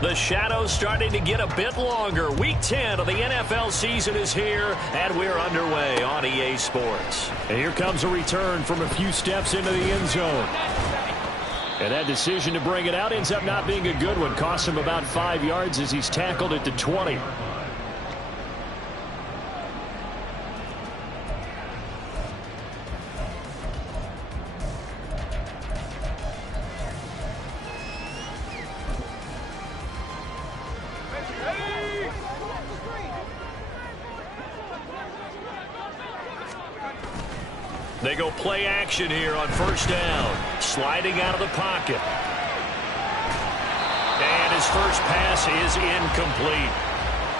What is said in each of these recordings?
The shadow's starting to get a bit longer. Week 10 of the NFL season is here, and we're underway on EA Sports. And here comes a return from a few steps into the end zone. And that decision to bring it out ends up not being a good one. Costs him about 5 yards as he's tackled at the 20. They go play action here on first down. Sliding out of the pocket. And his first pass is incomplete.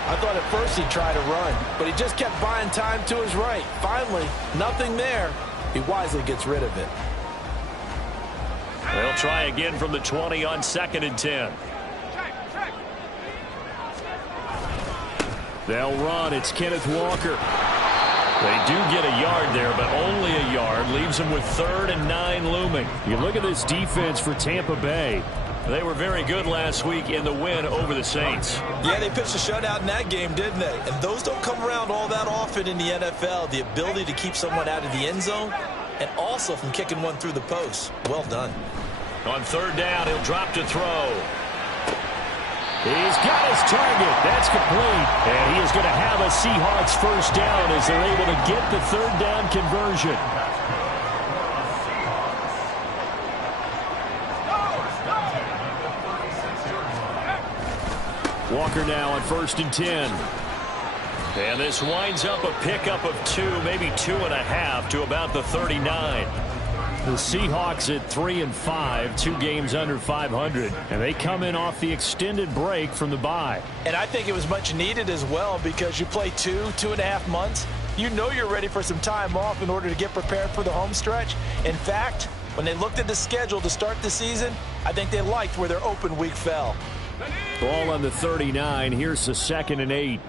I thought at first he'd try to run, but he just kept buying time to his right. Finally, nothing there. He wisely gets rid of it. They'll try again from the 20 on 2nd and 10. They'll run. It's Kenneth Walker. They do get a yard there, but only a yard. Leaves them with 3rd and 9 looming. You look at this defense for Tampa Bay. They were very good last week in the win over the Saints. Yeah, they pitched a shutout in that game, didn't they? And those don't come around all that often in the NFL. The ability to keep someone out of the end zone and also from kicking one through the post. Well done. On 3rd down, he'll drop to throw. He's got his target. That's complete. And he is going to have a Seahawks first down as they're able to get the 3rd down conversion. Walker now on 1st and 10. And this winds up a pickup of 2, maybe 2.5 to about the 39. The Seahawks at 3-5, 2 games under 500, and they come in off the extended break from the bye. And I think it was much needed as well because you play 2.5 months. You know you're ready for some time off in order to get prepared for the home stretch. In fact, when they looked at the schedule to start the season, I think they liked where their open week fell. Ball on the 39. Here's the 2nd and 8.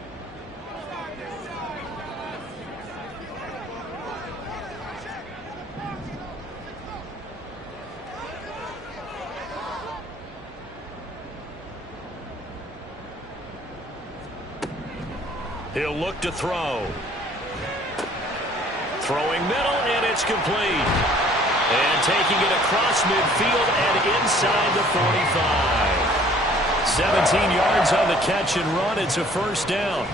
He'll look to throw. Throwing middle, and it's complete. And taking it across midfield and inside the 45. 17 yards on the catch and run. It's a first down.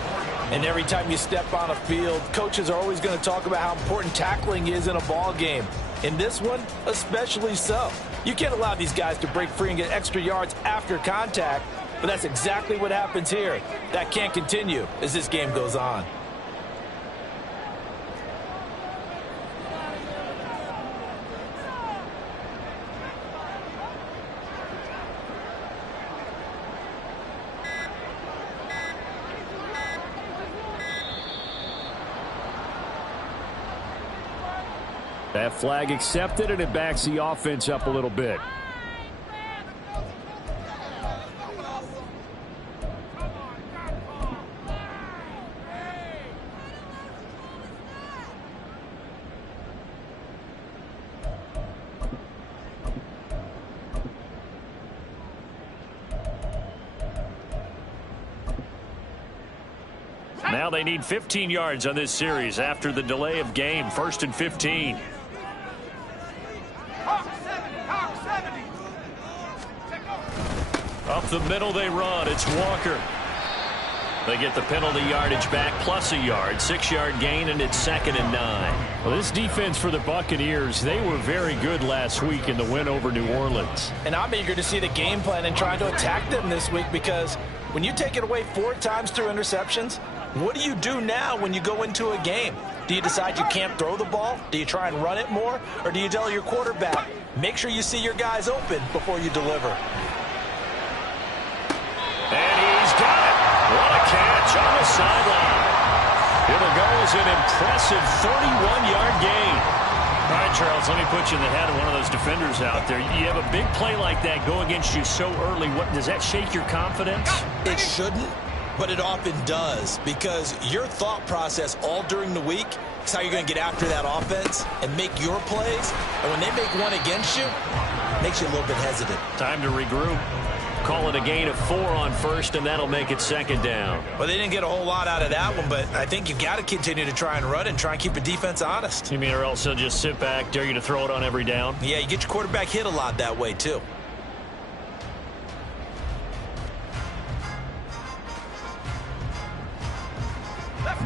And every time you step on a field, coaches are always going to talk about how important tackling is in a ball game. In this one, especially so. You can't allow these guys to break free and get extra yards after contact. But that's exactly what happens here. That can't continue as this game goes on. That flag accepted, and it backs the offense up a little bit. Now they need 15 yards on this series after the delay of game. 1st and 15. Up the middle they run. It's Walker. They get the penalty yardage back plus a yard. 6-yard gain, and it's 2nd and 9. Well, this defense for the Buccaneers, they were very good last week in the win over New Orleans. And I'm eager to see the game plan and trying to attack them this week because when you take it away 4 times through interceptions, what do you do now when you go into a game? Do you decide you can't throw the ball? Do you try and run it more? Or do you tell your quarterback, make sure you see your guys open before you deliver? And he's got it. What a catch on the sideline. It'll go as an impressive 31-yard gain. All right, Charles, let me put you in the head of one of those defenders out there. You have a big play like that go against you so early. What does that shake your confidence? It shouldn't, but it often does because your thought process all during the week is how you're going to get after that offense and make your plays. And when they make one against you, it makes you a little bit hesitant. Time to regroup. call it a gain of 4 on first, and that'll make it second down. Well, they didn't get a whole lot out of that one, but I think you've got to continue to try and run and try and keep the defense honest. You mean or else he'll just sit back, dare you to throw it on every down? Yeah, you get your quarterback hit a lot that way, too.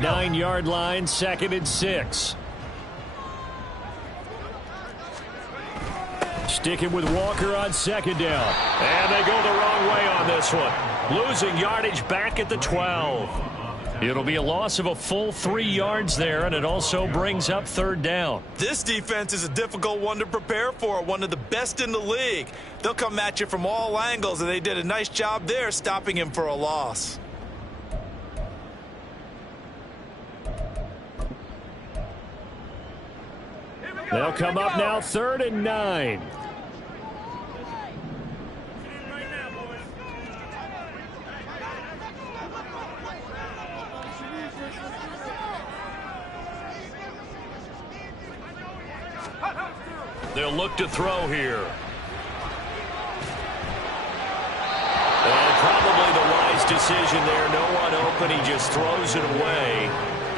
Nine-yard line, 2nd and 6. Sticking with Walker on 2nd down. And they go the wrong way on this one. Losing yardage back at the 12. It'll be a loss of a full 3 yards there, and it also brings up 3rd down. This defense is a difficult one to prepare for, one of the best in the league. They'll come at you from all angles, and they did a nice job there stopping him for a loss. They'll come up now 3rd and 9. They'll look to throw here. And probably the wise decision there. No one open. He just throws it away.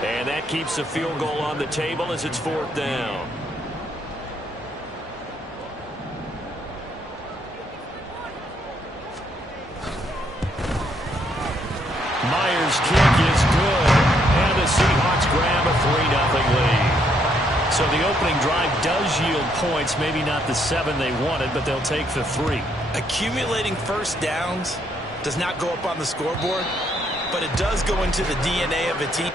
And that keeps the field goal on the table as it's 4th down. Myers' kick is good, and the Seahawks grab a 3-0 lead. So the opening drive does yield points, maybe not the 7 they wanted, but they'll take the 3. Accumulating first downs does not go up on the scoreboard, but it does go into the DNA of a team.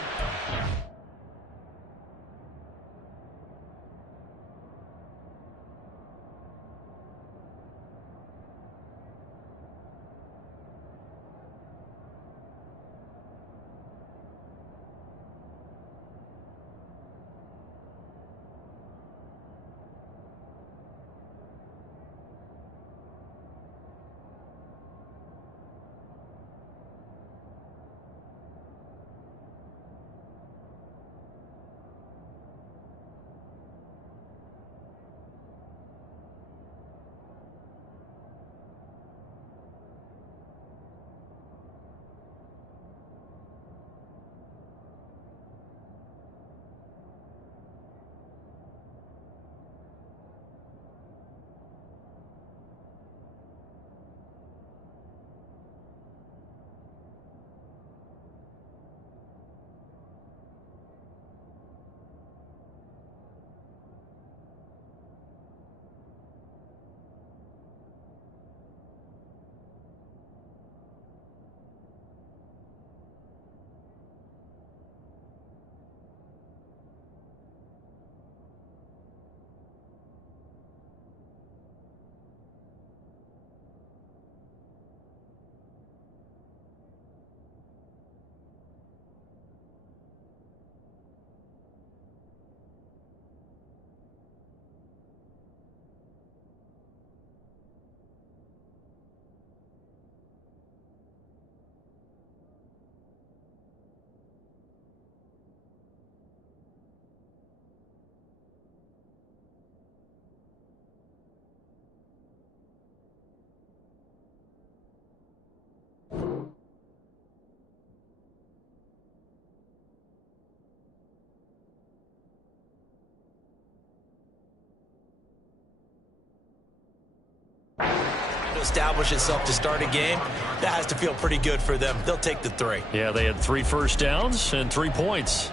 Establish itself to start a game, that has to feel pretty good for them. They'll take the 3. Yeah, they had 3 first downs and 3 points.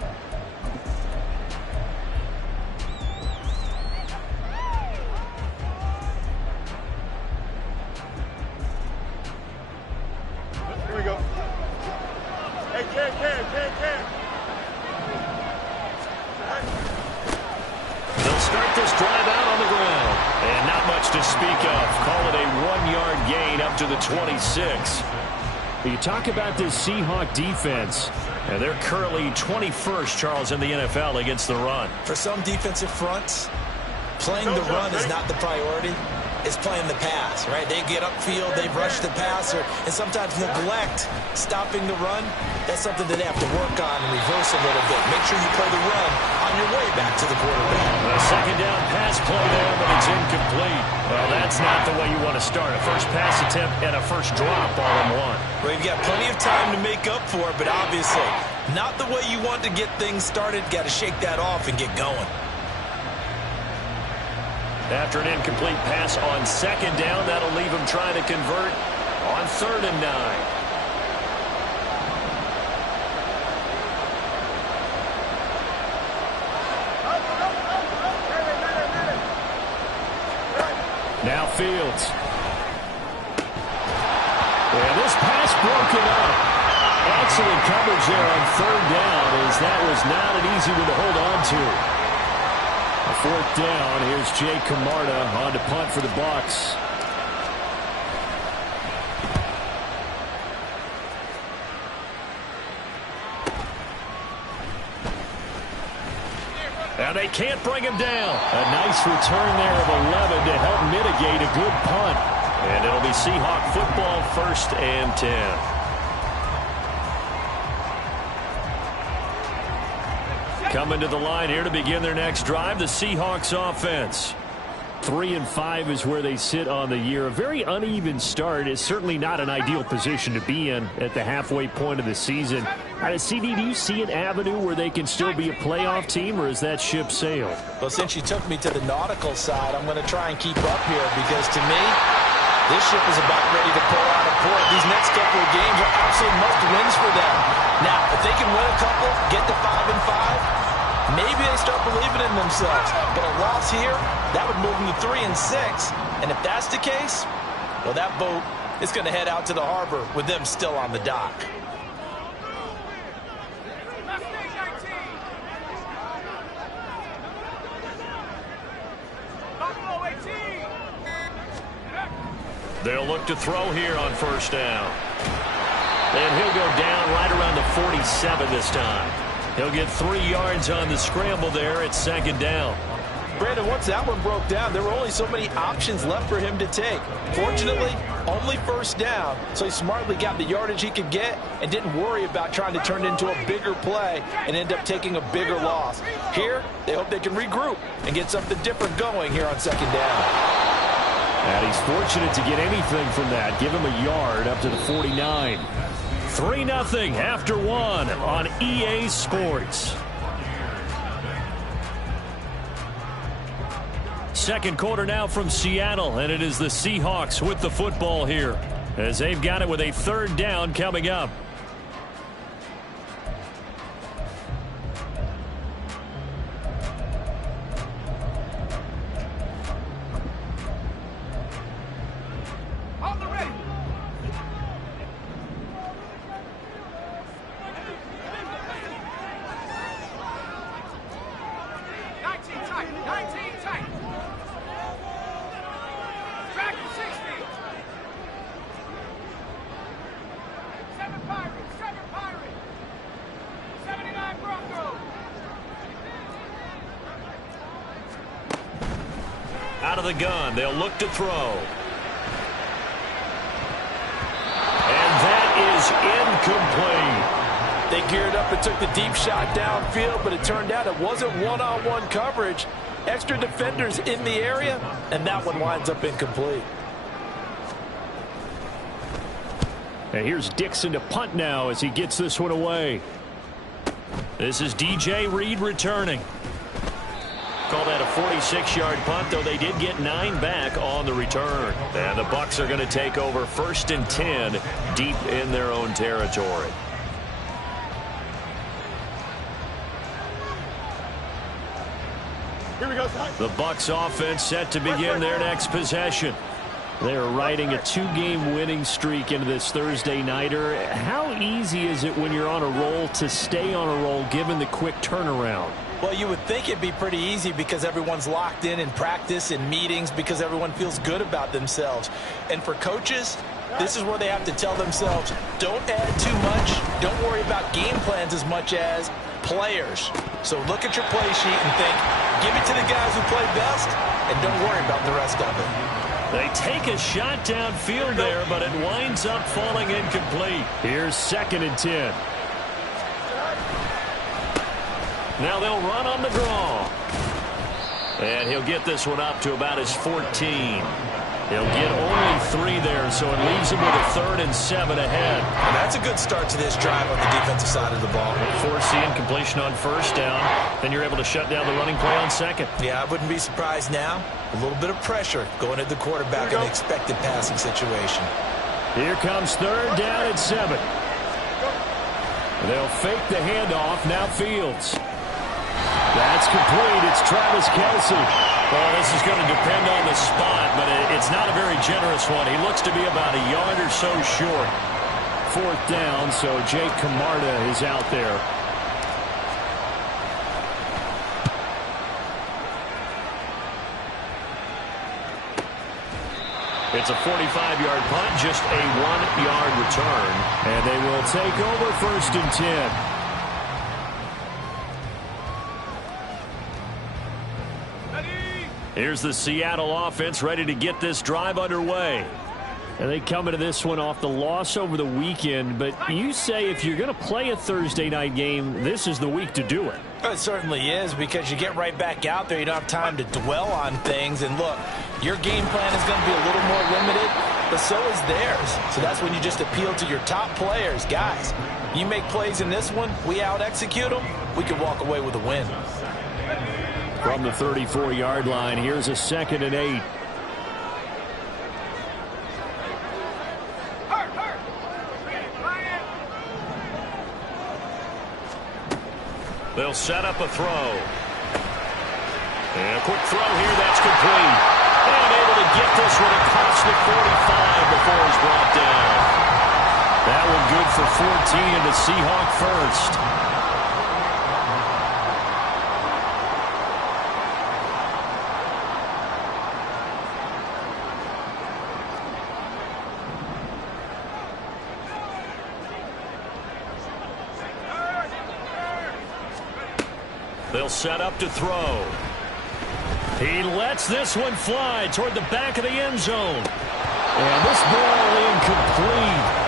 Here we go. Hey, Ken. They'll start this drive out on the ground. And not much to speak of. Call it a 1-yard gain up to the 26. You talk about this Seahawk defense, and they're currently 21st, Charles, in the NFL against the run. For some defensive fronts, playing the run is not the priority. It's playing the pass, right? They get upfield, they rush the passer, and sometimes neglect stopping the run. That's something that they have to work on and reverse a little bit. Make sure you play the run on your way back to the quarterback. A second down pass play there, but It's incomplete. Well, that's not the way you want to start. A first pass attempt and a first drop all in one. Well, you've got plenty of time to make up for it, but obviously not the way you want to get things started. Got to shake that off and get going. After an incomplete pass on second down, that'll leave him trying to convert on 3rd and 9. Now Fields. And this pass broken up. Excellent coverage there on 3rd down, as that was not an easy one to hold on to. A 4th down. Here's Jay Camarda on to punt for the Bucs. And they can't bring him down. A nice return there of 11 to help mitigate a good punt. And it'll be Seahawk football, 1st and 10. Coming to the line here to begin their next drive, the Seahawks offense. 3-5 is where they sit on the year. A very uneven start is certainly not an ideal position to be in at the halfway point of the season. CD, do you see an avenue where they can still be a playoff team, or is that ship sailed? Well, since you took me to the nautical side, I'm going to try and keep up here, because to me, this ship is about ready to pull out of port. These next couple of games are absolute must-wins for them. Now, if they can win a couple, get to 5-5, maybe they start believing in themselves. But a loss here, that would move them to 3-6. And if that's the case, well, that boat is going to head out to the harbor with them still on the dock. They'll look to throw here on 1st down. And he'll go down right around the 47 this time. He'll get 3 yards on the scramble there at 2nd down. Brandon, once that one broke down, there were only so many options left for him to take. Fortunately, only 1st down, so he smartly got the yardage he could get and didn't worry about trying to turn it into a bigger play and end up taking a bigger loss. Here, they hope they can regroup and get something different going here on 2nd down. And he's fortunate to get anything from that. Give him a yard up to the 49. 3-0 after 1 on EA Sports. Second quarter now from Seattle, and it is the Seahawks with the football here, as they've got it with a 3rd down coming up. Out of the gun, they'll look to throw. And that is incomplete. They geared up and took the deep shot downfield, but it turned out it wasn't one-on-one coverage. Extra defenders in the area, and that one winds up incomplete. And here's Dixon to punt now as he gets this one away. This is DJ Reed returning. Call that a 46-yard punt, though they did get 9 back on the return. And the Bucs are going to take over 1st and 10 deep in their own territory. Here we go. The Bucs offense set to begin their next possession. They're riding a 2-game winning streak into this Thursday nighter. How easy is it when you're on a roll to stay on a roll given the quick turnaround? Well, you would think it'd be pretty easy because everyone's locked in practice and meetings, because everyone feels good about themselves. And for coaches, this is where they have to tell themselves, don't add too much. Don't worry about game plans as much as players. So look at your play sheet and think, give it to the guys who play best, and don't worry about the rest of it. They take a shot downfield there, but it winds up falling incomplete. Here's 2nd and 10. Now they'll run on the draw. And he'll get this one up to about his 14. He'll get only 3 there, so it leaves him with a 3rd and 7 ahead. And that's a good start to this drive on the defensive side of the ball. Force the incompletion on 1st down. Then you're able to shut down the running play on 2nd. Yeah, I wouldn't be surprised now. A little bit of pressure going at the quarterback in an expected passing situation. Here comes 3rd down and 7. They'll fake the handoff. Now Fields. That's complete. It's Travis Kelce. Well, this is going to depend on the spot, but it's not a very generous one. He looks to be about a yard or so short. 4th down, so Jake Camarda is out there. It's a 45-yard punt, just a 1-yard return. And they will take over 1st and 10. Here's the Seattle offense ready to get this drive underway. And they come into this one off the loss over the weekend. But you say if you're going to play a Thursday night game, this is the week to do it. It certainly is, because you get right back out there. You don't have time to dwell on things. And look, your game plan is going to be a little more limited, but so is theirs. So that's when you just appeal to your top players. Guys, you make plays in this one, we out-execute them, we can walk away with a win. From the 34-yard line, here's a 2nd and 8. They'll set up a throw. And a quick throw here, that's complete. And able to get this one across the 45 before he's brought down. That one good for 14 and the Seahawk first. They'll set up to throw. He lets this one fly toward the back of the end zone. And this ball incomplete.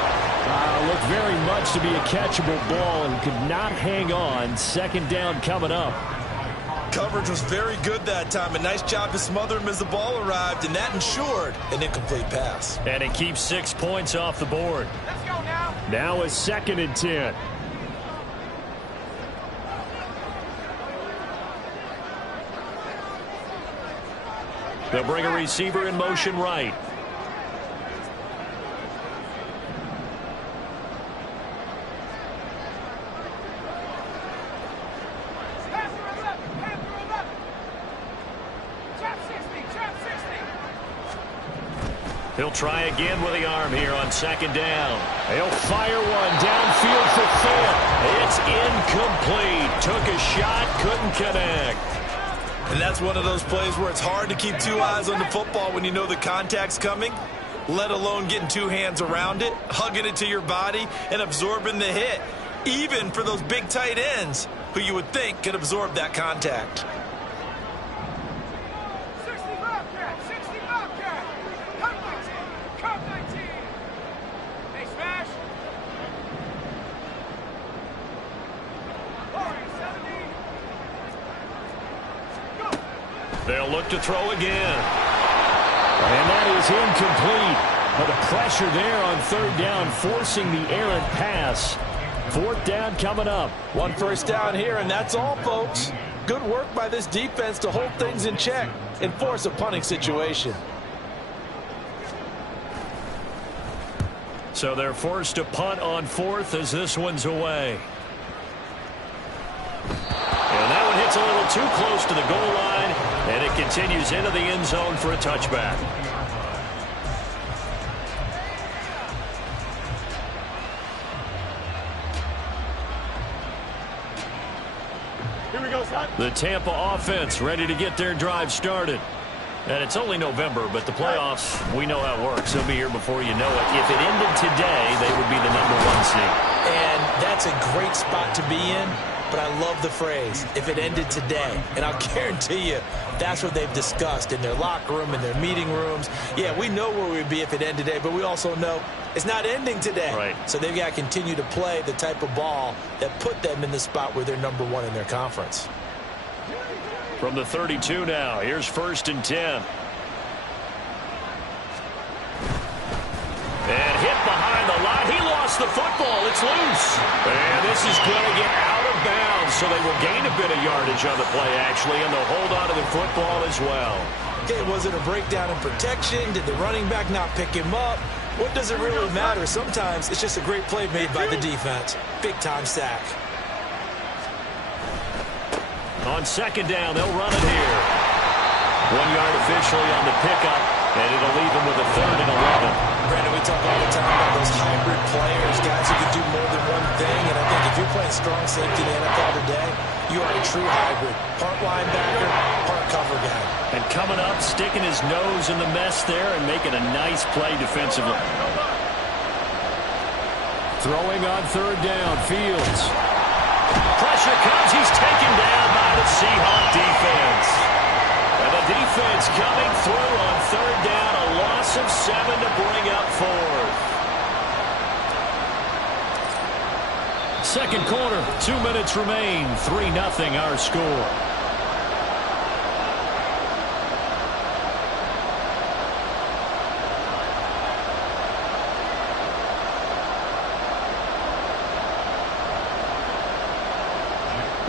Looked very much to be a catchable ball and could not hang on. 2nd down coming up. Coverage was very good that time. A nice job to smother him as the ball arrived, and that ensured an incomplete pass. And it keeps 6 points off the board. Let's go now. Now a 2nd and 10. They'll bring a receiver in motion right. He'll try again with the arm here on 2nd down. He'll fire one downfield for Fant. It's incomplete. Took a shot, couldn't connect. And that's one of those plays where it's hard to keep 2 eyes on the football when you know the contact's coming, let alone getting 2 hands around it, hugging it to your body, and absorbing the hit, even for those big tight ends who you would think could absorb that contact. 60 Bobcat, 60 Bobcat. Come 19, come 19. Hey, smash. 70. They'll look to throw again. And that is incomplete. But the pressure there on 3rd down, forcing the errant pass. 4th down coming up. 1 first down here, and that's all, folks. Good work by this defense to hold things in check and force a punting situation. So they're forced to punt on 4th as this one's away. And that one hits a little too close to the goal line, and it continues into the end zone for a touchback. Here we go, son. The Tampa offense ready to get their drive started. And it's only November, but the playoffs, we know how it works. They'll be here before you know it. If it ended today, they would be the #1 seed. And that's a great spot to be in, but I love the phrase, if it ended today. And I'll guarantee you, that's what they've discussed in their locker room, in their meeting rooms. Yeah, we know where we'd be if it ended today, but we also know it's not ending today. Right. So they've got to continue to play the type of ball that put them in the spot where they're #1 in their conference. From the 32 now, here's 1st and 10. And hit behind the line. He lost the football. It's loose. And this is going to get out of bounds, so they will gain a bit of yardage on the play, actually, and they'll hold on to the football as well. Okay, was it a breakdown in protection? Did the running back not pick him up? What does it really matter? Sometimes it's just a great play made by the defense. Big-time sack. On 2nd down, they'll run it here. 1 yard officially on the pickup, and it'll leave them with a 3rd and 11. Brandon, we talk all the time about those hybrid players, guys who can do more than one thing, and I think if you're playing strong safety in the NFL today, you are a true hybrid. Part linebacker, part cover guy. And coming up, sticking his nose in the mess there and making a nice play defensively. Throwing on 3rd down, Fields. Pressure comes. He's taken down by the Seahawks defense. And the defense coming through on 3rd down. A loss of 7 to bring up 4th. 2nd quarter, 2 minutes remain. 3-0 our score.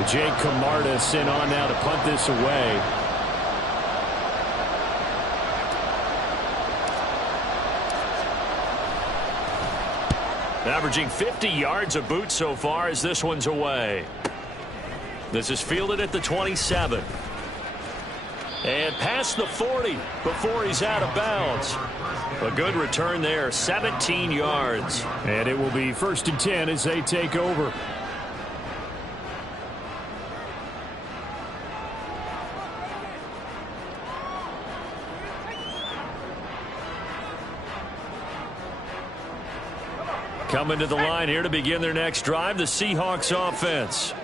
Jake Camarda sent on now to punt this away. Averaging 50 yards a boot so far as this one's away. This is fielded at the 27. And past the 40 before he's out of bounds. A good return there, 17 yards. And it will be 1st and 10 as they take over. Coming to the line here to begin their next drive, the Seahawks offense.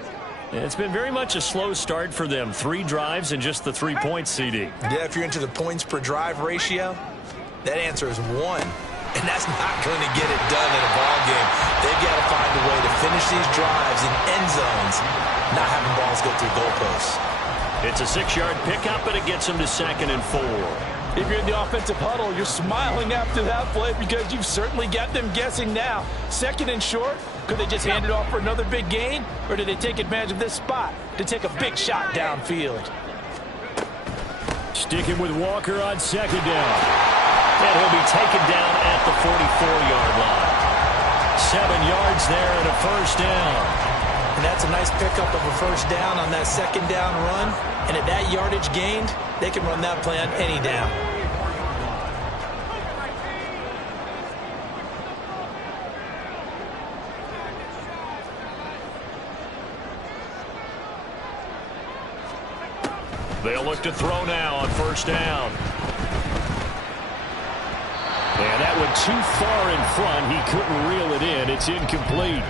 It's been very much a slow start for them. 3 drives and just the 3 points, CD. Yeah, if you're into the points per drive ratio, that answer is 1. And that's not going to get it done in a ball game. They've got to find a way to finish these drives in end zones, not having balls go through goalposts. It's a 6-yard pickup, but it gets them to 2nd and 4. If you're in the offensive huddle, you're smiling after that play because you've certainly got them guessing now. 2nd and short, could they just hand it off for another big gain? Or did they take advantage of this spot to take a big shot downfield? Sticking with Walker on 2nd down. And he'll be taken down at the 44-yard line. 7 yards there and a 1st down. And that's a nice pickup of a 1st down on that 2nd down run. And at that yardage gained, they can run that play on any down. They'll look to throw now on 1st down. And that went too far in front. He couldn't reel it in. It's incomplete.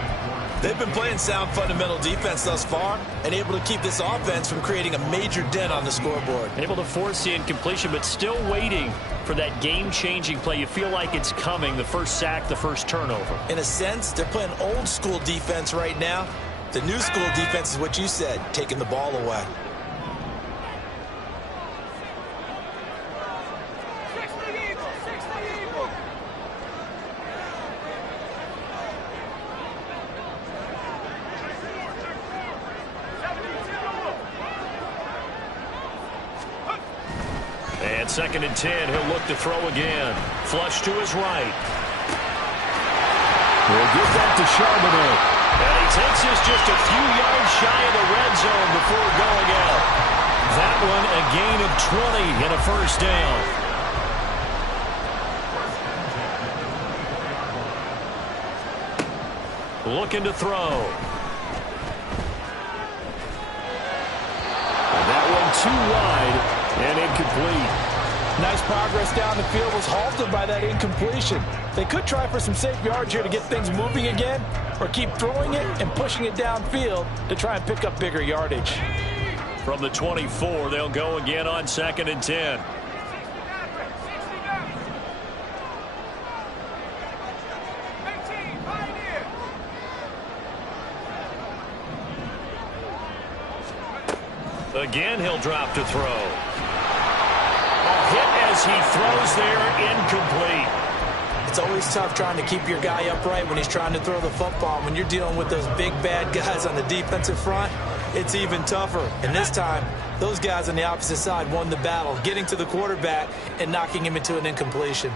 They've been playing sound fundamental defense thus far and able to keep this offense from creating a major dent on the scoreboard. Able to force the incompletion, but still waiting for that game-changing play. You feel like it's coming, the first sack, the first turnover. In a sense, they're playing old-school defense right now. The new school defense is what you said, taking the ball away. And 2nd and 10, he'll look to throw again. Flush to his right. We'll give that to Charbonnet. And he takes this just a few yards shy of the red zone before going out. That one a gain of 20 and a 1st down. Looking to throw. And that one too wide and incomplete. Nice progress down the field was halted by that incompletion. They could try for some safe yards here to get things moving again, or keep throwing it and pushing it downfield to try and pick up bigger yardage. From the 24, they'll go again on 2nd and 10. Again, he'll drop to throw. Hit as he throws there, incomplete. It's always tough trying to keep your guy upright when he's trying to throw the football. When you're dealing with those big, bad guys on the defensive front, it's even tougher. And this time, those guys on the opposite side won the battle, getting to the quarterback and knocking him into an incompletion.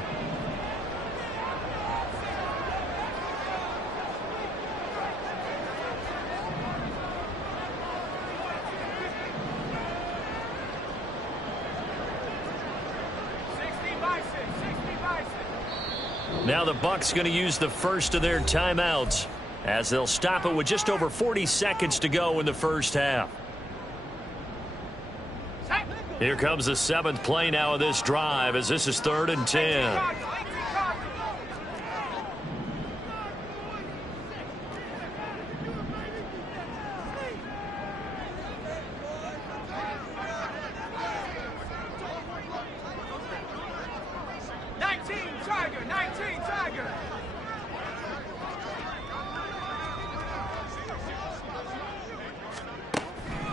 Now the Bucs going to use the first of their timeouts as they'll stop it with just over 40 seconds to go in the first half. Here comes the 7th play now of this drive as this is 3rd and 10.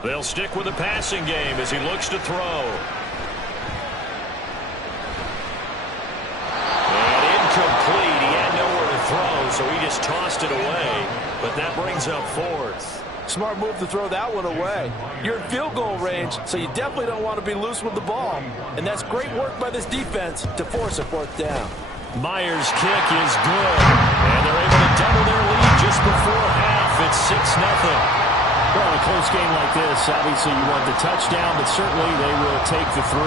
They'll stick with the passing game as he looks to throw. And incomplete. He had nowhere to throw, so he just tossed it away. But that brings up 4th. Smart move to throw that one away. You're in field goal range, so you definitely don't want to be loose with the ball. And that's great work by this defense to force a 4th down. Myers' kick is good. And they're able to double their lead just before half. It's 6-0. Well, in a close game like this, obviously you want the touchdown, but certainly they will take the 3.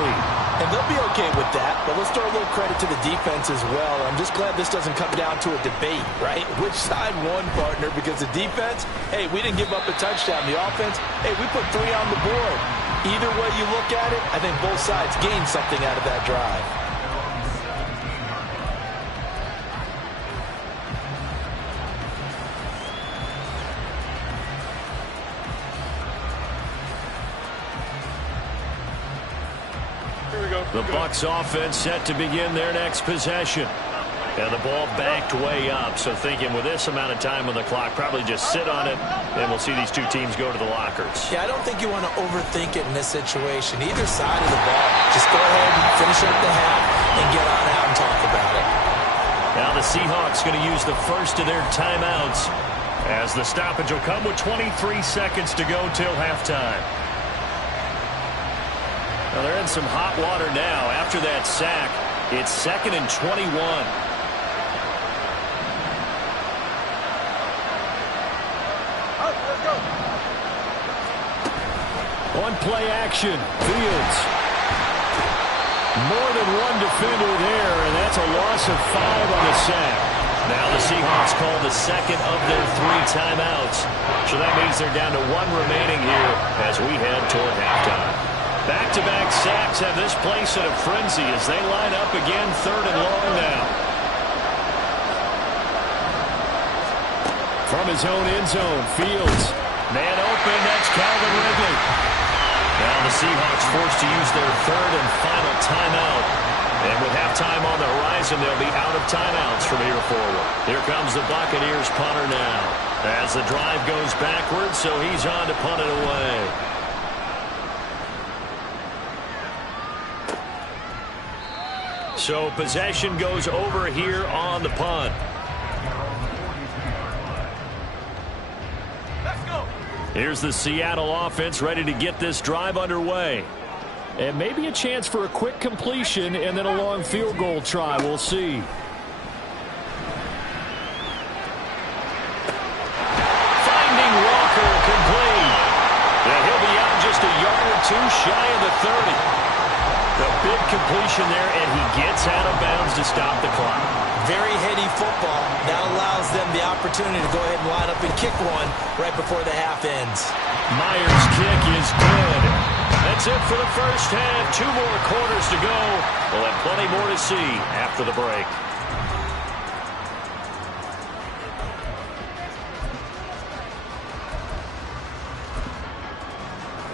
And they'll be okay with that, but let's throw a little credit to the defense as well. I'm just glad this doesn't come down to a debate, right? Which side won, partner? Because the defense, hey, we didn't give up a touchdown. The offense, hey, we put 3 on the board. Either way you look at it, I think both sides gained something out of that drive. The Bucs offense set to begin their next possession. And the ball backed way up, so thinking with this amount of time on the clock, probably just sit on it, and we'll see these two teams go to the lockers. Yeah, I don't think you want to overthink it in this situation. Either side of the ball, just go ahead and finish up the half and get on out and talk about it. Now the Seahawks going to use the first of their timeouts as the stoppage will come with 23 seconds to go till halftime. Well, they're in some hot water now. After that sack, it's 2nd and 21. On play action, Fields. More than one defender there, and that's a loss of 5 on the sack. Now the Seahawks call the second of their 3 timeouts. So that means they're down to 1 remaining here as we head toward halftime. Back-to-back sacks have this place in a frenzy as they line up again 3rd and long now. From his own end zone, Fields. Man open, that's Calvin Ridley. Now the Seahawks forced to use their 3rd and final timeout. And with halftime on the horizon, they'll be out of timeouts from here forward. Here comes the Buccaneers punter now. As the drive goes backwards, so he's on to punt it away. So possession goes over here on the punt. Let's go. Here's the Seattle offense ready to get this drive underway. And maybe a chance for a quick completion and then a long field goal try. We'll see. Finding Walker complete. And he'll be out just a yard or 2 shy of the 30. The big completion there, and he gets out of bounds to stop the clock. Very heady football. That allows them the opportunity to go ahead and line up and kick one right before the half ends. Myers' kick is good. That's it for the first half. 2 more quarters to go. We'll have plenty more to see after the break.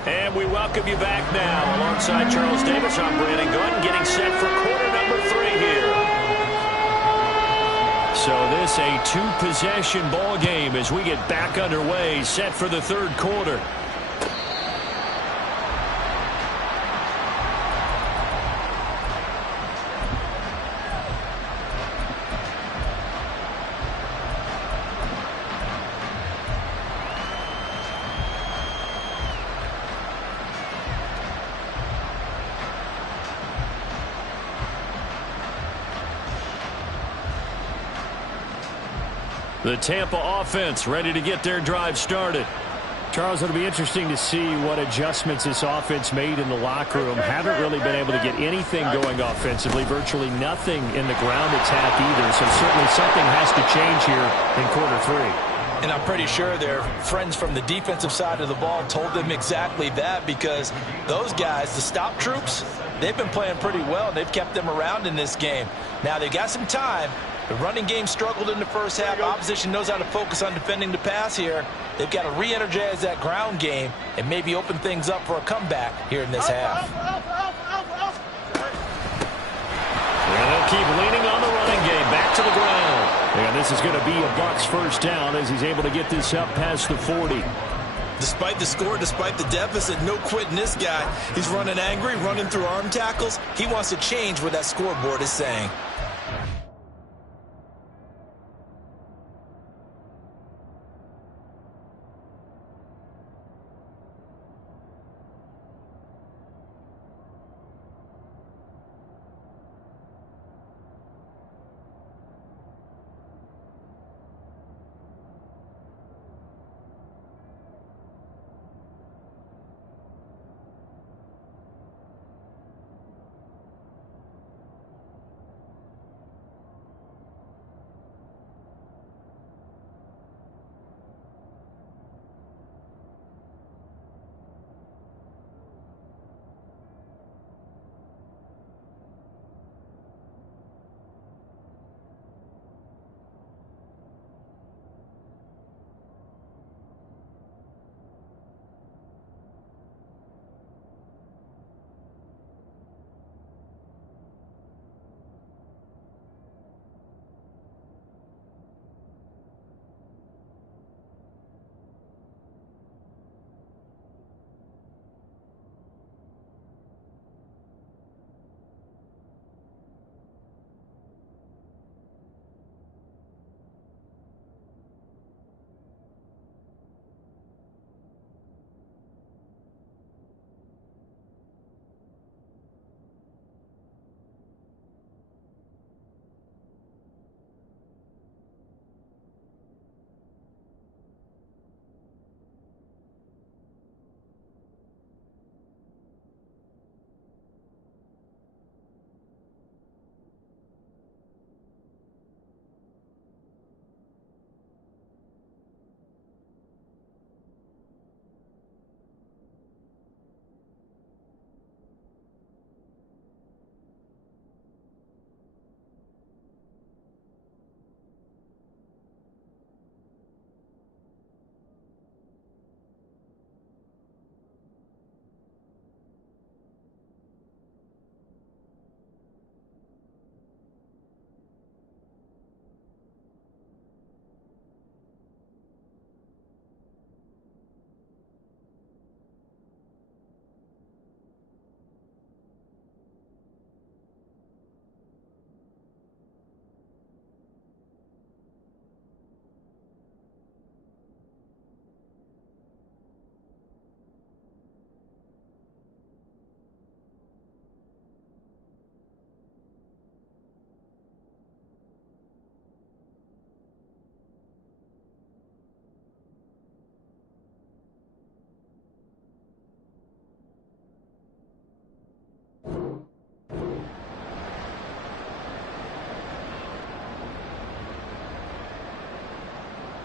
And we welcome you back now. Alongside Charles Davis, I'm Brandon Gunn, getting set for quarter number 3 here. So this a 2-possession ball game as we get back underway, set for the 3rd quarter. The Tampa offense ready to get their drive started. Charles, it'll be interesting to see what adjustments this offense made in the locker room. Haven't really been able to get anything going offensively, virtually nothing in the ground attack either. So certainly something has to change here in quarter 3. And I'm pretty sure their friends from the defensive side of the ball told them exactly that, because those guys, the stop troops, they've been playing pretty well, and they've kept them around in this game. Now, they've got some time. The running game struggled in the first half. Opposition knows how to focus on defending the pass here. They've got to re-energize that ground game and maybe open things up for a comeback here in this half. And they'll keep leaning on the running game. Back to the ground. And this is going to be a Bucs first down as he's able to get this up past the 40. Despite the score, despite the deficit, no quitting this guy. He's running angry, running through arm tackles. He wants to change what that scoreboard is saying.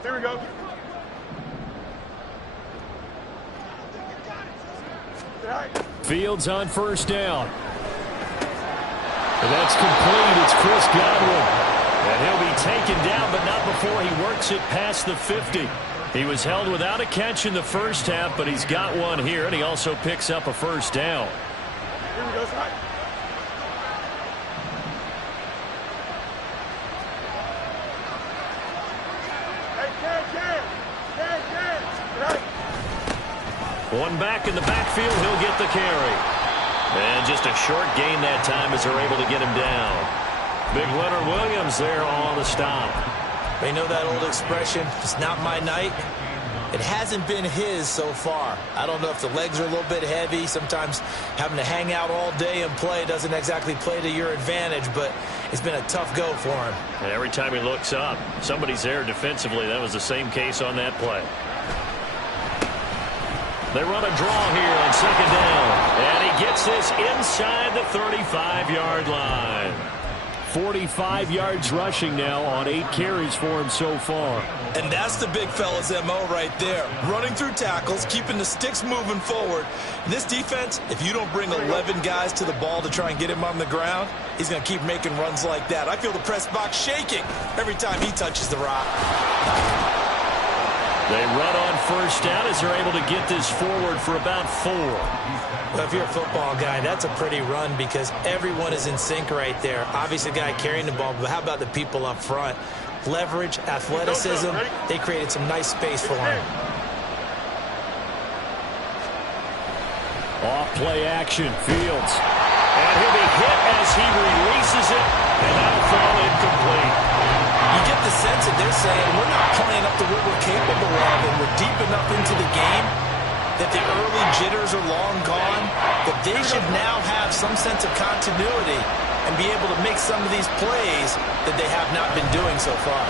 Here we go. Fields on first down. And that's complete. It's Chris Godwin. And he'll be taken down, but not before he works it past the 50. He was held without a catch in the first half, but he's got one here, and he also picks up a first down. Here we go, son. One back in the backfield, he'll get the carry. And just a short gain that time as they're able to get him down. Big Leonard Williams there on the stop. They know that old expression, it's not my night. It hasn't been his so far. I don't know if the legs are a little bit heavy. Sometimes having to hang out all day and play doesn't exactly play to your advantage, but It's been a tough go for him. And every time he looks up, somebody's there defensively. That was the same case on that play. They run a draw here on second down. And he gets this inside the 35-yard line. 45 yards rushing now on 8 carries for him so far. And that's the big fella's MO right there. Running through tackles, keeping the sticks moving forward. This defense, if you don't bring 11 guys to the ball to try and get him on the ground, he's going to keep making runs like that. I feel the press box shaking every time he touches the rock. They run on first down as they're able to get this forward for about 4. Well, if you're a football guy, that's a pretty run because everyone is in sync right there. Obviously, the guy carrying the ball, but how about the people up front? Leverage, athleticism, they created some nice space for him. Off play action, Fields. And he'll be hit as he releases it, and that'll fall incomplete. You get the sense that they're saying we're not playing up to what we're capable of, and we're deep enough into the game that the early jitters are long gone, that they should now have some sense of continuity and be able to make some of these plays that they have not been doing so far.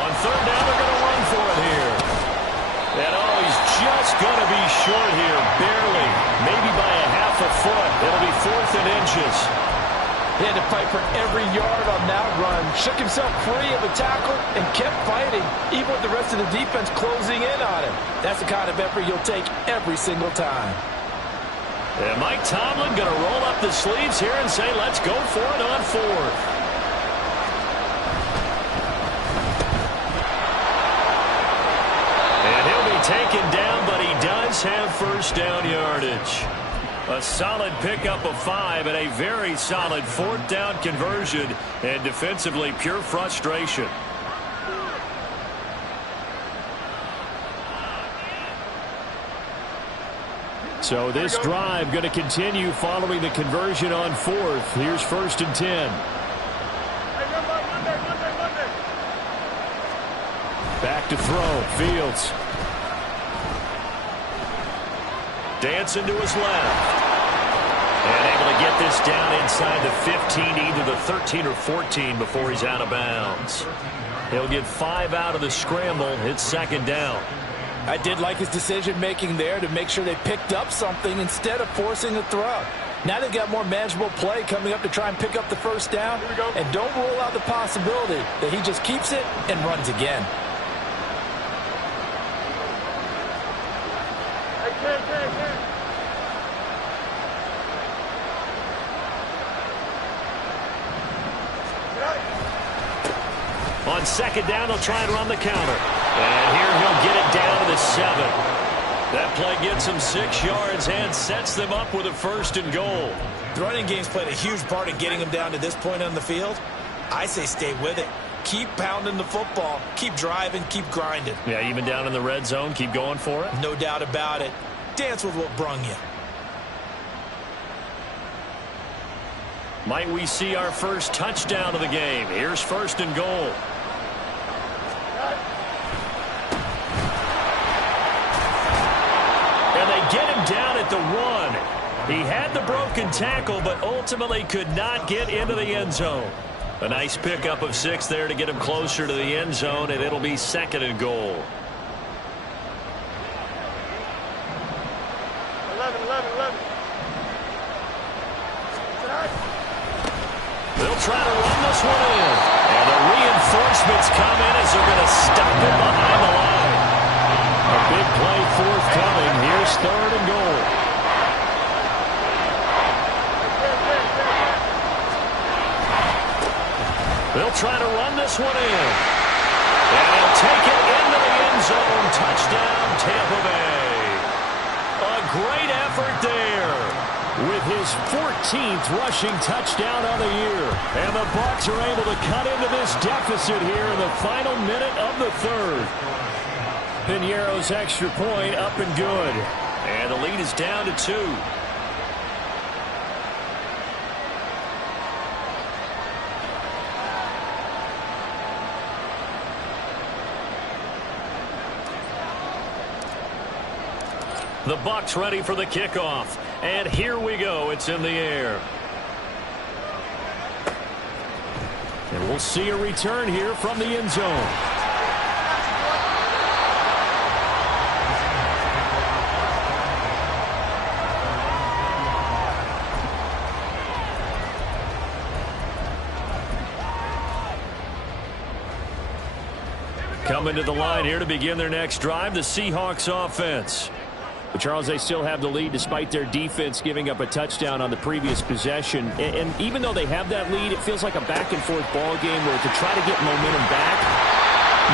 On third down, they're going to run for it here. And he's just going to be short here, barely, maybe by a half a foot. It'll be 4th and inches. He had to fight for every yard on that run, shook himself free of a tackle, and kept fighting, even with the rest of the defense closing in on him. That's the kind of effort you'll take every single time. And Mike Tomlin going to roll up the sleeves here and say, let's go for it on 4th. And he'll be taken down, but he does have first down yardage. A solid pickup of 5 and a very solid 4th down conversion, and defensively pure frustration. So this drive going to continue following the conversion on 4th. Here's 1st and 10. Back to throw. Fields. Dancing to his left. And able to get this down inside the 15, either the 13 or 14 before he's out of bounds. He'll get 5 out of the scramble. It's second down. I did like his decision-making there to make sure they picked up something instead of forcing a throw. Now they've got more manageable play coming up to try and pick up the first down. And don't rule out the possibility that he just keeps it and runs again. On second down, they'll try and run the counter. And here he'll get it down to the 7. That play gets him 6 yards and sets them up with a 1st and goal. The running game's played a huge part in getting him down to this point on the field. I say stay with it. Keep pounding the football. Keep driving. Keep grinding. Yeah, even down in the red zone, keep going for it. No doubt about it. Dance with what brung you. Might we see our first touchdown of the game? Here's 1st and goal. And they get him down at the 1. He had the broken tackle, but ultimately could not get into the end zone. A nice pickup of 6 there to get him closer to the end zone, and it'll be 2nd and goal. 11. They'll try to run this one in. And the reinforcements come in as they're going to stop him behind the line. A big play forthcoming. Here's 3rd and goal. They'll try to run this one in. And he'll take it into the end zone. Touchdown, Tampa Bay. A great effort there. With his 14th rushing touchdown of the year. And the Bucs are able to cut into this deficit here in the final minute of the 3rd. Piñeiro's extra point up and good. And the lead is down to 2. The Bucs ready for the kickoff. And here we go. It's in the air. And we'll see a return here from the end zone. Coming to the line here to begin their next drive, the Seahawks offense. But Charles, they still have the lead despite their defense giving up a touchdown on the previous possession. And even though they have that lead, it feels like a back-and-forth ball game where to try to get momentum back,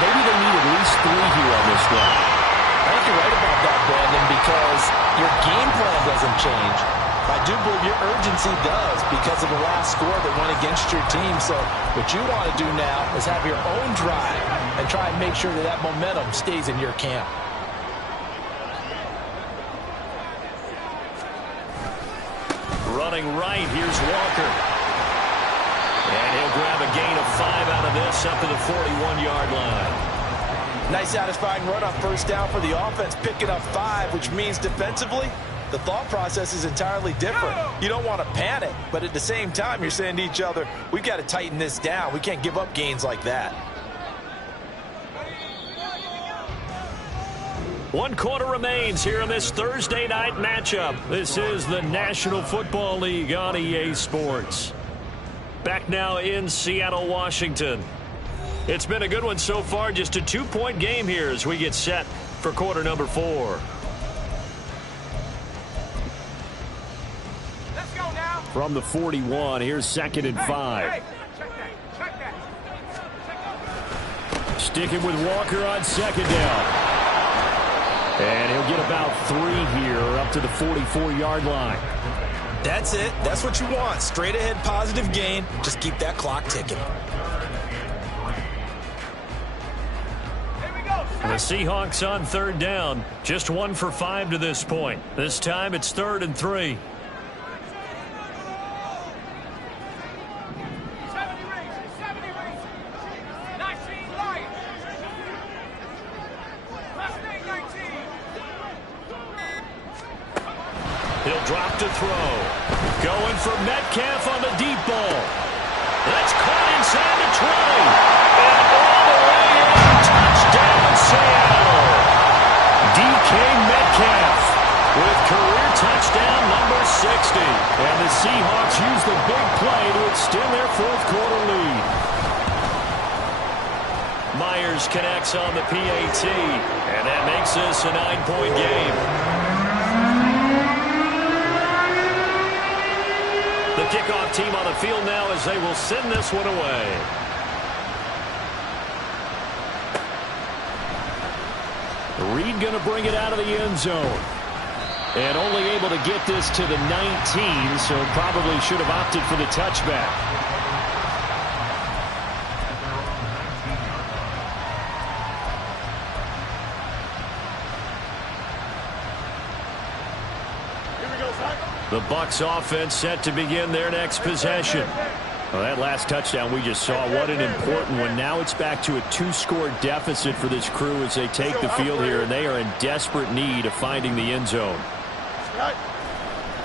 maybe they need at least 3 here on this one. I think you're right about that, Brandon, because your game plan doesn't change. I do believe your urgency does because of the last score that went against your team. So what you want to do now is have your own drive and try and make sure that that momentum stays in your camp. Running right, here's Walker. And he'll grab a gain of 5 out of this up to the 41-yard line. Nice satisfying run on first down for the offense, picking up 5, which means defensively, the thought process is entirely different. You don't want to panic, but at the same time, you're saying to each other, we've got to tighten this down. We can't give up gains like that. 1 quarter remains here in this Thursday night matchup. This is the National Football League on EA Sports. Back now in Seattle, Washington. It's been a good one so far. Just a 2-point game here as we get set for quarter number 4. Let's go now. From the 41, here's 2nd and 5. Hey, check that. Sticking with Walker on 2nd down. And he'll get about 3 here up to the 44-yard line. That's it. That's what you want. Straight ahead positive gain. Just keep that clock ticking. The Seahawks on 3rd down. Just 1 for 5 to this point. This time it's 3rd and 3. He'll drop to throw. Going for Metcalf on the deep ball. That's caught inside the 20. And all the way in. Touchdown, Seattle. DK Metcalf with career touchdown number 60. And the Seahawks use the big play to extend their 4th quarter lead. Myers connects on the PAT. And that makes this a 9-point game. The kickoff team on the field now as they will send this one away. Reed going to bring it out of the end zone. And only able to get this to the 19, so probably should have opted for the touchback. The Bucs offense set to begin their next possession. Well, that last touchdown we just saw, what an important one. Now it's back to a 2-score deficit for this crew as they take the field here, and they are in desperate need of finding the end zone.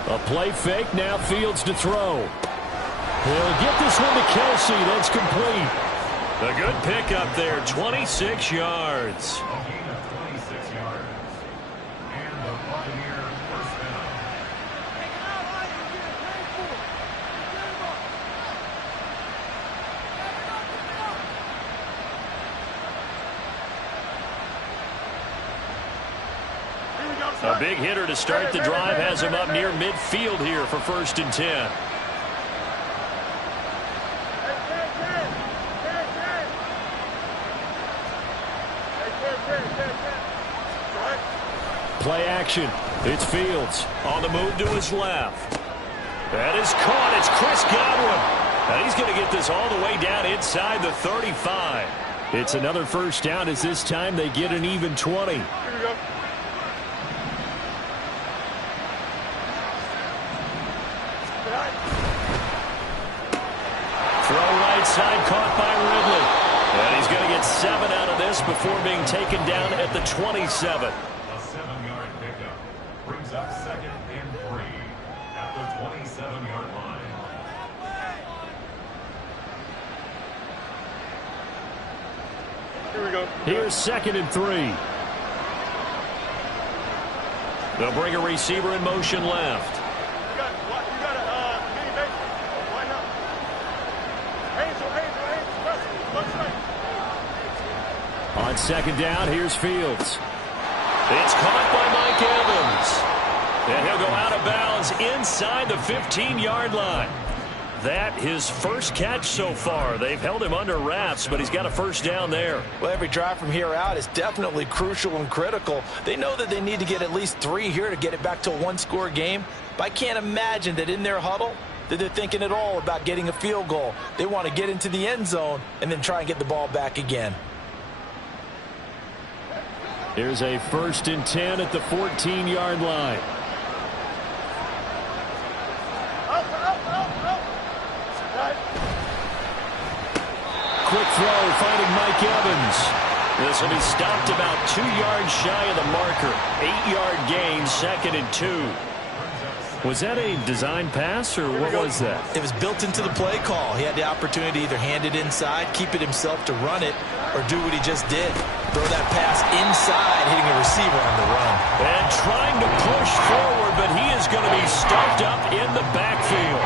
A play fake, now Fields to throw. He'll get this one to Kelsey. That's complete. A good pickup there, 26 yards. A big hitter to start the drive has him up near midfield here for 1st and 10. Play action. It's Fields on the move to his left. That is caught. It's Chris Godwin. Now he's going to get this all the way down inside the 35. It's another 1st down as this time they get an even 20. Here we go. Throw right side, caught by Ridley. And he's going to get 7 out of this before being taken down at the 27. A 7-yard pickup brings up 2nd and 3 at the 27-yard line. Here's 2nd and 3. They'll bring a receiver in motion left. On 2nd down, here's Fields. It's caught by Mike Evans. And he'll go out of bounds inside the 15-yard line. That his first catch so far. They've held him under wraps, but he's got a first down there. Well, every drive from here out is definitely crucial and critical. They know that they need to get at least 3 here to get it back to a one-score game. But I can't imagine that in their huddle that they're thinking at all about getting a field goal. They want to get into the end zone and then try and get the ball back again. Here's a 1st and 10 at the 14-yard line. Quick throw, finding Mike Evans. This will be stopped about 2 yards shy of the marker. 8-yard gain, 2nd and 2. Was that a design pass, or what was that? It was built into the play call. He had the opportunity to either hand it inside, keep it himself to run it, or do what he just did. Throw that pass inside, hitting a receiver on the run. And trying to push forward, but he is going to be stuffed up in the backfield.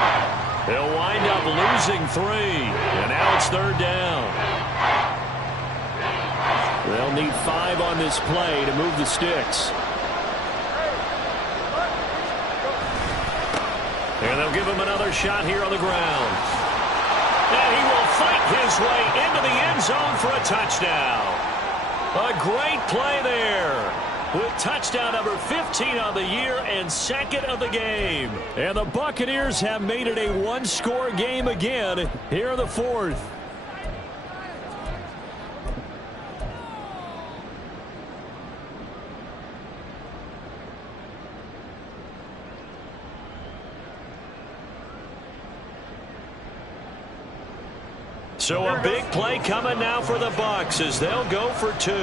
He'll wind up losing 3, and now it's 3rd down. They'll need 5 on this play to move the sticks. And they'll give him another shot here on the ground. And he will fight his way into the end zone for a touchdown. A great play there, with touchdown number 15 on the year and 2nd of the game. And the Buccaneers have made it a one-score game again here in the 4th. So a big play coming now for the Bucs as they'll go for 2.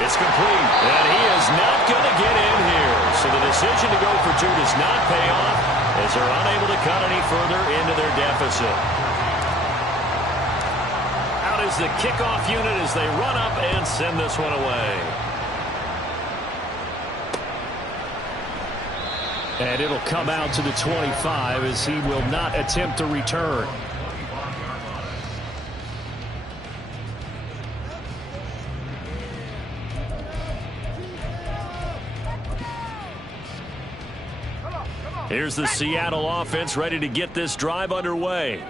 It's complete, and he is not going to get in here. So the decision to go for 2 does not pay off as they're unable to cut any further into their deficit. Out is the kickoff unit as they run up and send this one away. And it'll come out to the 25 as he will not attempt to return. Here's the Seattle offense ready to get this drive underway.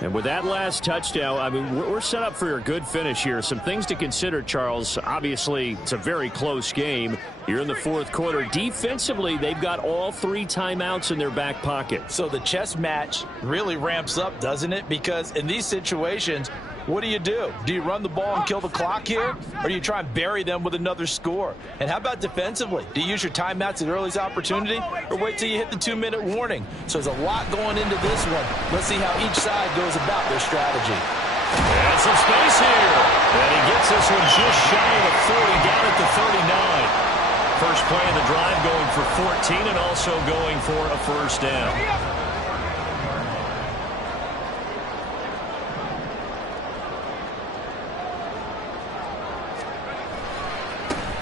And with that last touchdown, I mean, we're set up for a good finish here. Some things to consider, Charles. Obviously, it's a very close game. You're in the 4th quarter. Defensively, they've got all 3 timeouts in their back pocket. So the chess match really ramps up, doesn't it? Because in these situations, what do? Do you run the ball and kill the clock here? Or do you try and bury them with another score? And how about defensively? Do you use your timeouts at earliest opportunity? Or wait till you hit the 2-minute warning? So there's a lot going into this one. Let's see how each side goes about their strategy. And some space here. And he gets this one just shy of the 40, down at the 39. First play of the drive going for 14 and also going for a first down.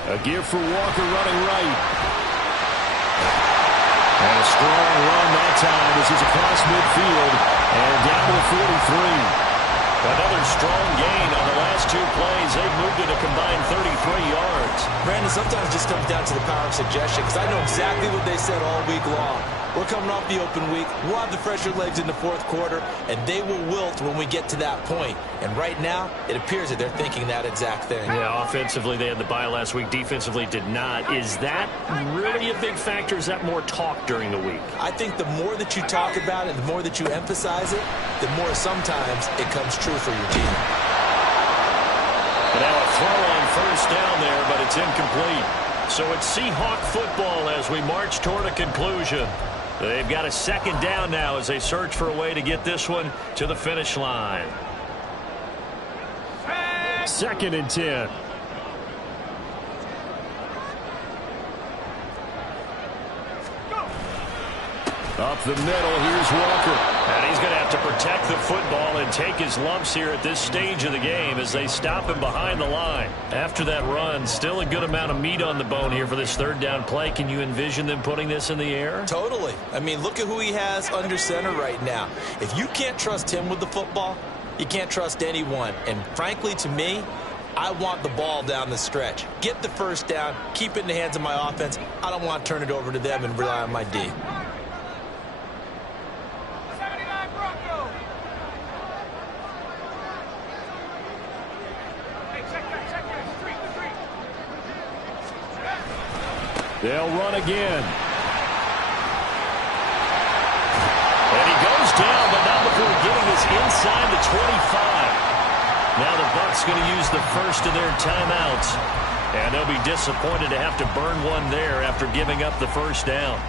A give for Walker running right. And a strong run that time as he's across midfield and down to the 43. Another strong gain on the last 2 plays. They've moved it a combined 33 yards. Brandon, sometimes it just comes down to the power of suggestion because I know exactly what they said all week long. We're coming off the open week. We'll have the fresher legs in the 4th quarter, and they will wilt when we get to that point. And right now, it appears that they're thinking that exact thing. Yeah, offensively, they had the bye last week. Defensively, did not. Is that really a big factor? Is that more talk during the week? I think the more that you talk about it, the more that you emphasize it, the more sometimes it comes true for your team. But now a throw on first down there, but it's incomplete. So it's Seahawk football as we march toward a conclusion. They've got a 2nd down now as they search for a way to get this one to the finish line. 2nd and 10. Up the middle, here's Walker. And he's going to have to protect the football and take his lumps here at this stage of the game as they stop him behind the line. After that run, still a good amount of meat on the bone here for this third down play. Can you envision them putting this in the air? Totally. I mean, look at who he has under center right now. If you can't trust him with the football, you can't trust anyone. And frankly, to me, I want the ball down the stretch. Get the first down, keep it in the hands of my offense. I don't want to turn it over to them and rely on my D. 79 Bronco. Hey, check that. Three. They'll run again. And he goes down, but not before getting this inside the 25. Now the Bucs going to use the first of their timeouts. And they'll be disappointed to have to burn one there after giving up the first down.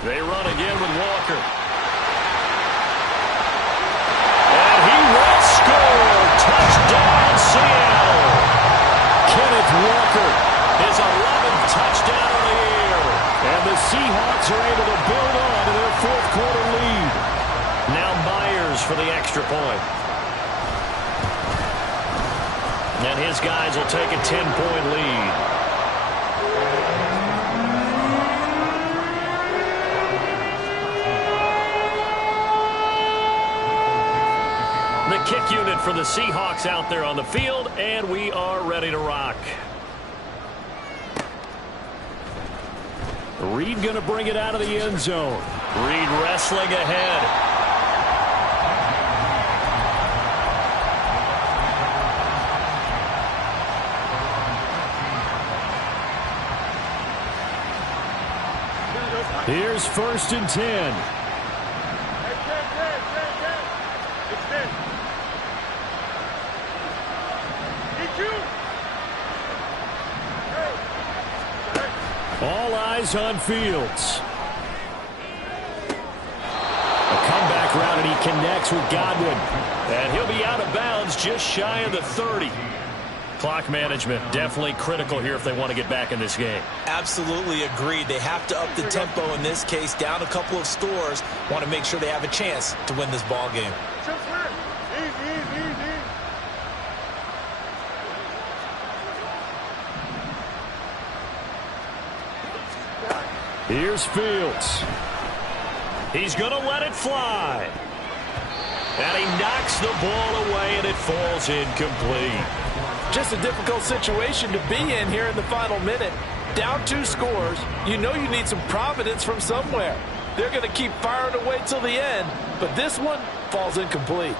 They run again with Walker. And he will score. Touchdown, Seattle. Kenneth Walker. His 11th touchdown of the year. And the Seahawks are able to build on to their fourth quarter lead. Now Myers for the extra point. And his guys will take a 10-point lead. The kick unit for the Seahawks out there on the field, and we are ready to rock. Reed going to bring it out of the end zone. Reed wrestling ahead. Here's 1st and 10. All eyes on Fields. A comeback route, and he connects with Godwin. And he'll be out of bounds just shy of the 30. Clock management definitely critical here if they want to get back in this game. Absolutely agreed. They have to up the tempo in this case. Down a couple of scores. Want to make sure they have a chance to win this ball game. Here's Fields. He's going to let it fly. And he knocks the ball away, and it falls incomplete. Just a difficult situation to be in here in the final minute. Down 2 scores. You know you need some providence from somewhere. They're going to keep firing away till the end, but this one falls incomplete.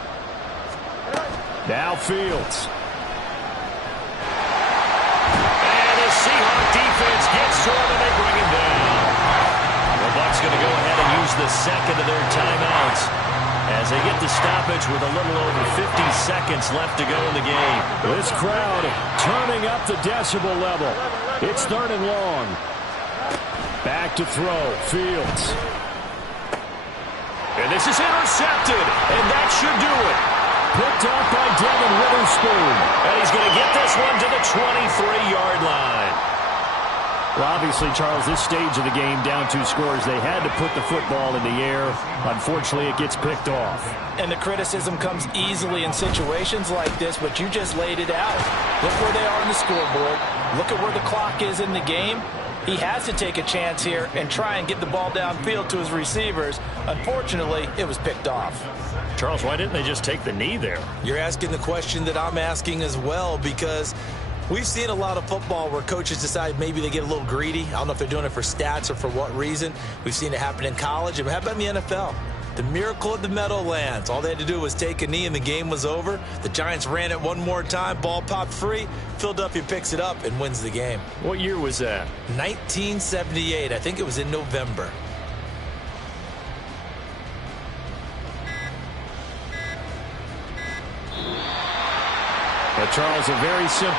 Now Fields. And the Seahawks defense gets to him, and they bring him down. The Bucs going to go ahead and use the second of their timeouts as they get the stoppage with a little over 50 seconds left to go in the game. This crowd turning up the decibel level. It's 3rd and long. Back to throw. Fields. And this is intercepted, and that should do it. Picked up by Devin Witherspoon. And he's going to get this one to the 23-yard line. Well, obviously, Charles, this stage of the game, down 2 scores, they had to put the football in the air. Unfortunately, it gets picked off. And the criticism comes easily in situations like this, but you just laid it out. Look where they are on the scoreboard. Look at where the clock is in the game. He has to take a chance here and try and get the ball downfield to his receivers. Unfortunately, it was picked off. Charles, why didn't they just take the knee there? You're asking the question that I'm asking as well, because we've seen a lot of football where coaches decide maybe they get a little greedy. I don't know if they're doing it for stats or for what reason. We've seen it happen in college. And how about in the NFL? The miracle of the Meadowlands. All they had to do was take a knee and the game was over. The Giants ran it one more time. Ball popped free. Philadelphia picks it up and wins the game. What year was that? 1978. I think it was in November. But Charles, a very simple